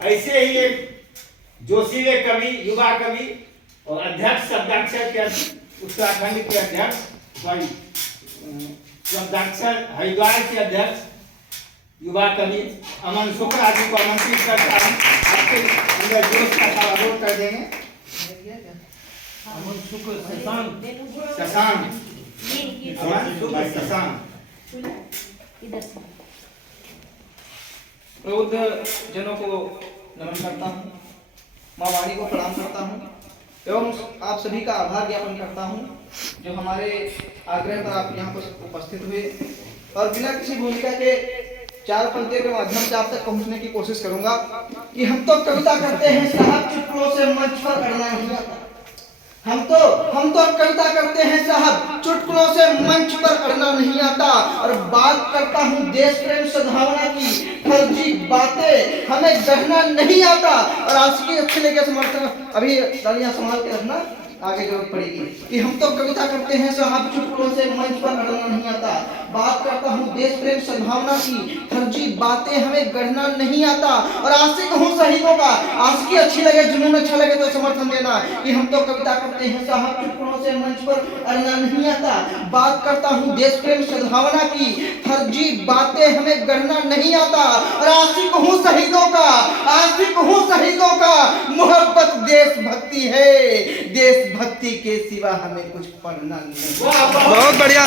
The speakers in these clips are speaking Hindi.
ऐसे ही एक जोशीले कवि, युवा कवि और अध्यक्ष शब्दाक्षर के उत्तराखंड के अध्यक्ष, शब्दाक्षर हरिद्वार के अध्यक्ष युवा कवि अमन शुक्र आदि को आमंत्रित करता हूँ। आपके अंदर जोश का सवाल कर देंगे। अमन शुक्र शशांक, अमन शुक्र शशांक। प्रबुद्ध जनों को नमन करता हूँ, माँ वाणी को प्रणाम करता हूँ एवं आप सभी का आभार ज्ञापन करता हूँ जो हमारे आग्रह पर आप यहाँ पर उपस्थित हुए। और बिना किसी भूमिका के चार पंक्तियों के माध्यम से आप तक पहुँचने की कोशिश करूँगा कि हम तो कविता करते हैं साहब, चुटकुलों से मंच पर अड़ना नहीं आता। हम तो कविता करते हैं साहब, चुटकुलों से मंच पर अड़ना नहीं आता। और बात करता हूँ देश प्रेम सद्भावना की, फर्जी बातें हमें गढ़ना नहीं आता। और आशिकी अच्छे लगे समर्थन अभी तालियां संभाल के रखना, आगे जरूरत पड़ेगी कि हम तो कविता करते हैं साहब, चुटकुलों से मंच पर अड़ना नहीं आता। बात करता हूँ देश प्रेम सद्भावना की, फर्जी बातें हमें गढ़ना नहीं आता। और आशिक हूँ शहीदों का, आशिकी अच्छी लगे, जुनून अच्छा लगे तो समर्थन देना कि हम तो कविता करते हैं साहब, चुटकुलों से मंच पर अड़ना नहीं आता। बात करता हूँ देश प्रेम सद्भावना की, फर्जी बातें हमें गढ़ना नहीं आता। और आशिक हूँ शहीदों का, आशिक हूँ शहीदों का, मोहब्बत देशभक्ति है, देशभक्ति के सिवा हमें कुछ पढ़ना नहीं। बहुत बढ़िया।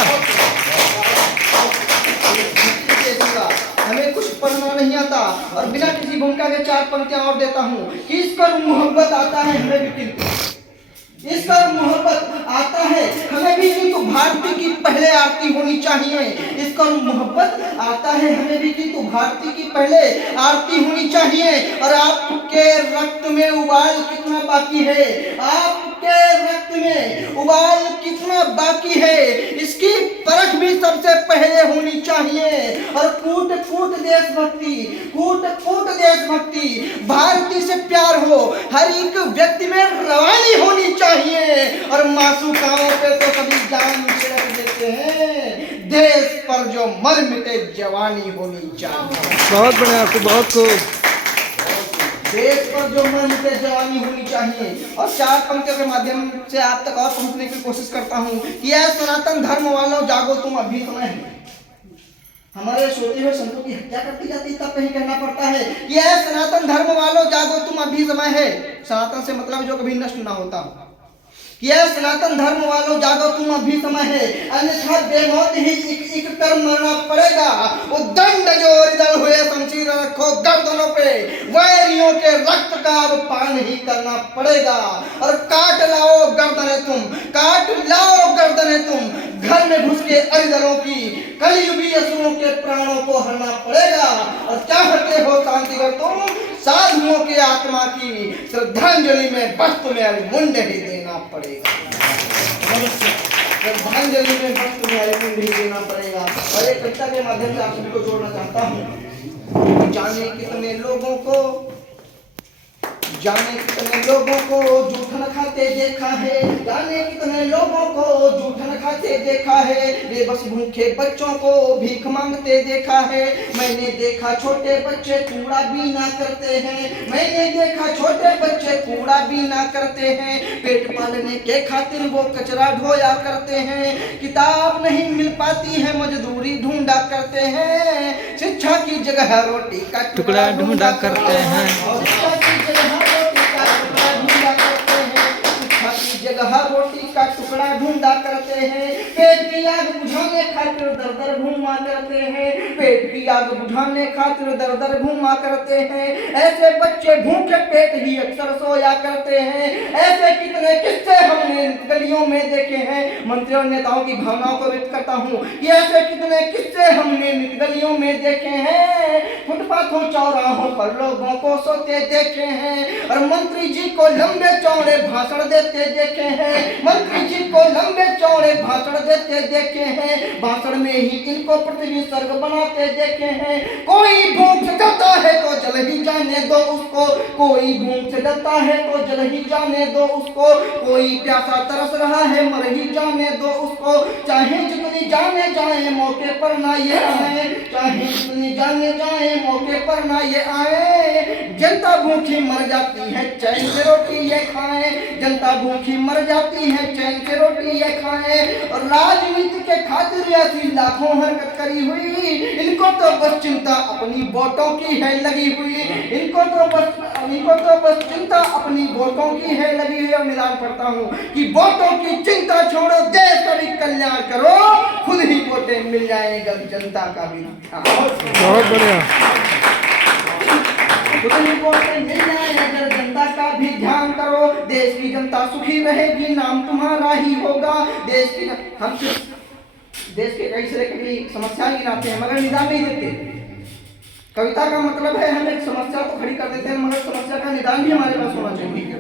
हमें कुछ पढ़ना नहीं आता। और बिना किसी भूमिका के चार पंक्तियां और देता हूँ कि इस पर मोहब्बत आता है हमें भी किंतु, इस पर मोहब्बत आता है हमें भी किंतु भारती की पहले आरती होनी चाहिए। इस पर मोहब्बत आता है हमें भी किंतु भारती की पहले आरती होनी चाहिए। और आपके रक्त में उबाल कितना बाकी है, आपके रक्त में उबाल कितना बाकी है, इसकी परख भी सबसे पहले होनी चाहिए। और कूट कूट देशभक्ति, कूट कूट देशभक्ति, भारती से प्यार हो हर एक व्यक्ति में रवानी होनी चाहिए। और मासूकाओं पे तो कभी जान छिड़क देते हैं, देश पर जो मर मिटे जवानी होनी चाहिए। बहुत बढ़िया, बहुत खूब। देश पर जो मर मिटे जवानी होनी चाहिए। और चार पंक्तियों के माध्यम से आप तक और पहुंचने की कोशिश करता हूं कि यह सनातन धर्म वालों जागो, तुम अभी समय है। हमारे सोते हुए संतों की हत्या करती जाती तब कहीं कहना पड़ता है कि यह सनातन धर्म वालों जागो, तुम अभी समय है। सनातन से मतलब जो कभी नष्ट ना होता। यह सनातन धर्म वालों जागो, तुम अभी समय है, अन्यथा बेमौत ही एक कर मरना पड़ेगा। वो दंड जो हृदय हुए शमशीर रखो गर्दनों पे, वैरियों के रक्त का अब पान ही करना पड़ेगा। और काट लाओ गर्दने तुम, काट लाओ गर्दने तुम, घर में घुस के अरिदलों की, कलयुगी असुरों के प्राणों को हरना पड़ेगा। और चाहते हो शांतिगर तुम, साधुओं की आत्मा की श्रद्धांजलि में वस्तु में अरिमुंड ही देना पड़ेगा। श्रद्धांजलि में वस्तु में अरिमुंड ही देना पड़ेगा। और एक कविता के माध्यम से आप सभी को जोड़ना चाहता हूँ। जाने कितने लोगों को, जाने कितने लोगों को जूठन खाते देखा है, जाने कितने लोगों को जूठन खाते देखा है, बेबस भूखे बच्चों को भीख मांगते देखा है। मैंने देखा छोटे बच्चे कूड़ा बीना करते हैं, मैंने देखा छोटे बच्चे कूड़ा बीना करते हैं, पेट पालने के खातिर वो कचरा ढोया करते हैं। किताब नहीं मिल पाती है मजदूरी ढूंढा करते हैं, शिक्षा की जगह रोटी का टुकड़ा ढूंढा करते हैं। जगह रोटी का टुकड़ा ढूंढा करते हैं, पेट की आग बुझाने खातिर दर दर घूमा करते हैं, पेट की आग बुझाने खातिर दर दर घूमा करते हैं। ऐसे बच्चे भूखे पेट ही अक्सर सोया करते हैं। ऐसे कितने किस्से हमने गलियों में देखे हैं। मंत्रियों और नेताओं की भावनाओं को व्यक्त करता हूँ कि ऐसे कितने किस्से हमने गलियों में देखे हैं, फुटपाथों चौराहों पर लोगों को सोते देखे हैं। और मंत्री जी को लंबे चौड़े भाषण देते देखे हैं, मंत्री जी को लंबे चौड़े भाषण देते देखे हैं, भाषण में ही इनको पृथ्वी स्वर्ग बनाते देखे हैं। कोई भूख से डरता है तो जल ही जाने दो उसको, कोई भूख से डरता है तो जल ही जाने दो उसको, कोई प्यासा तरस रहा है मर ही जाने दो उसको। चाहे जितनी जाने जाए मौके पर ना ये आए, चाहे जितनी जाने जाए मौके पर ना ये आए, जनता भूखी मर जाती है चैन से रोटी ये खाए, जनता भूखी मर जाती है चैन से रोटी ये खाए। और राजनीति के खातिर ऐसी लाखों हरकत करी हुई, इनको तो बस चिंता अपनी वोटों की है लगी हुई, इनको तो बस चिंता अपनी वोटों की है लगी हुई। और निदान करता हूँ कि वोटों की चिंता छोड़ो, देश का भी कल्याण करो, खुद ही वोटें मिल जाएगा जनता का भी ध्यान। बहुत बढ़िया। खुद ही वोटें मिल जाएगा जनता का भी ध्यान करो, देश की जनता सुखी रहेगी, नाम तुम्हारा ही होगा। देश की हम देश के कई सारे कभी समस्याएं गिनाते हैं मगर निदान नहीं देते। कविता का मतलब है हम एक समस्या तो खड़ी कर देते हैं मगर समस्या का निदान भी हमारे पास होना चाहिए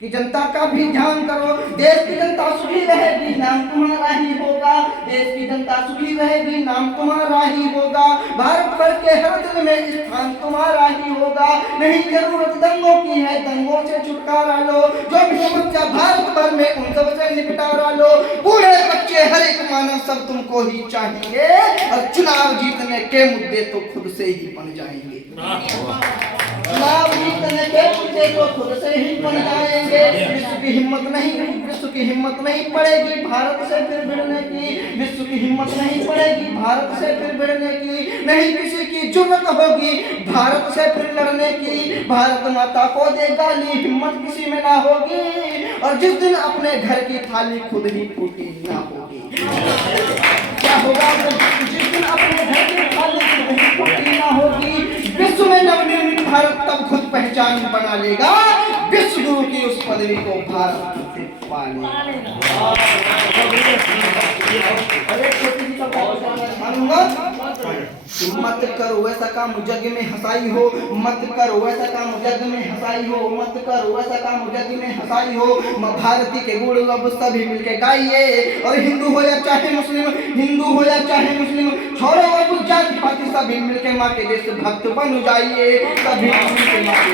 कि जनता का भी ध्यान करो, देश की जनता सुखी रहेगी, नाम तुम्हारा ही होगा। देश की जनता सुखी रहेगी, नाम तुम्हारा ही होगा। भारत भर के हर दिल में स्थान तुम्हारा ही होगा। नहीं जरूरत दंगों की है, दंगों से छुटकारा लो, जो भी समस्या भारत भर में उन सब से निपटारा लो। बूढ़े बच्चे हर एक मानव सब तुमको ही चाहेंगे, और चुनाव जीतने के मुद्दे तो खुद से ही बन जाएंगे। चुनाव जीतने के मुद्दे तो खुद से ही बन जाएंगे। विश्व की हिम्मत नहीं पड़ेगी भारत से फिर भिड़ने की, विश्व की हिम्मत नहीं पड़ेगी भारत से फिर भिड़ने की। नहीं किसी की जुर्रत होगी भारत से फिर लड़ने की, भारत माता को दे गाली हिम्मत किसी में ना होगी। और जिस दिन अपने घर की थाली खुद ही फूटी ना होगी, क्या होगा जिस दिन अपने घर की थाली खुद ही फूटी ना होगी। विश्व में नवनिर्मित भारत तब खुद पहचान बना लेगा, विश्व गुरु की उस पदवी को भारत से पा लेगा। मत करो ऐसा काम जग में हंसाई हो, मत करो ऐसा काम जग में हंसाई हो, मत करो ऐसा काम जग में हंसाई हो। भारती के गुण अब सभी मिलके गाइए, और हिंदू हो या चाहे मुस्लिम, हिंदू हो या चाहे मुस्लिम, छोड़ो अब जाति पाति, सभी मिलके माँ के देश भक्त बन जाइए, सभी मिलके माँ के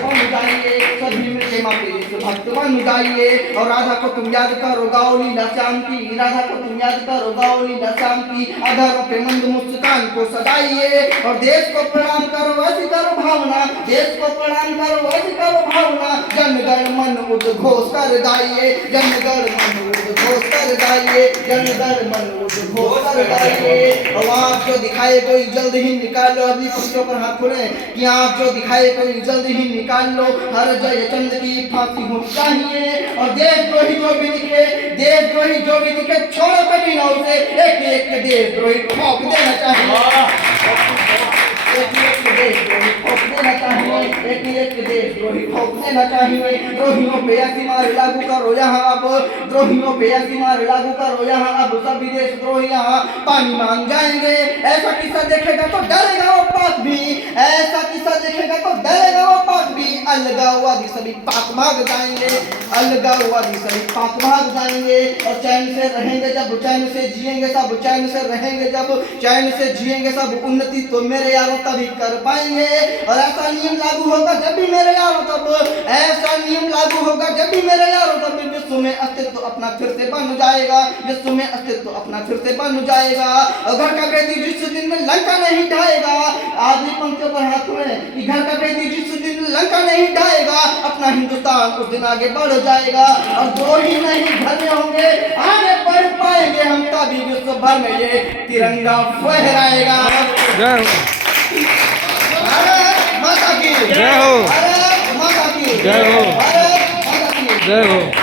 बन जाइए, सभी मिलके माँ के देश भक्त बन जाइए। और राधा को तुम याद करो गाओ लीला श्याम की, राधा को तुम याद करो गाओ लीला श्याम की। आधारों पे मंद मुस्कान को सजाइए, और देश को प्रणाम करो ऐसी करो भावना, देश को प्रणाम करो ऐसी करो भावना। जन गण मन उद्घोष कर गाइए, जन गण मन उद्घोष कर गाइए, जन गण मन उद्घोष कर गाइए। और आँख जो दिखाए कोई जल्द ही निकाल लो, अभी पंक्तियों पर हाथ खोले कि आँख जो दिखाए कोई जल्द ही निकाल लो। हर जय चंद की फांसी होनी चाहिए, और देशद्रोही जो भी दिखे, देशद्रोही जो भी दिखे छोड़ो कभी ना उसे, एक एक देशद्रोही ठोक देना चाहिए, एक एक देशद्रोही ठोक देना चाहिए, एक एक देशद्रोही ठोक देना चाहिए। द्रोहियों पे ऐसी मार लागू करो यहाँ अब, द्रोहियों पे ऐसी मार लागू करो यहाँ अब, सभी देशद्रोही यहाँ पानी मांग जाएंगे। ऐसा किस्सा देखेगा तो डरेगा वो पाक भी, ऐसा किस्सा देखेगा तो डरेगा वो पाक भी। अलगाववादी सभी पाक भाग जाएंगे, अलगाववादी सभी पाक भाग जाएंगे। और चैन से रहेंगे जब, चैन से जिएंगे सब, चैन से रहेंगे जब, चैन से जिएंगे सब, उन्नति तो मेरे यारों तभी कर पाएंगे। और ऐसा नियम लागू होगा जब भी मेरे यारों तब, ऐसा नियम लागू होगा जब भी मेरे यारों तब, विश्व में अस्तित्व अपना फिर से बन जाएगा, विश्व में अस्तित्व अपना फिर से बन जाएगा। घर का बेदी जिस दिन में लंका नहीं ढाएगा, आदमी पंक्तियों पर हाथ उठाए कि घर का बेदी जिस दिन लंका नहीं ढाएगा, अपना हिंदुस्तान उस दिन आगे बढ़ जाएगा। और दो ही नहीं घर में होंगे, आगे बढ़ पाएंगे हम, तभी विश्व भर में ये तिरंगा फहराएगा। जय हो, भारत माता की जय हो, भारत माता की जय हो, भारत माता की जय हो।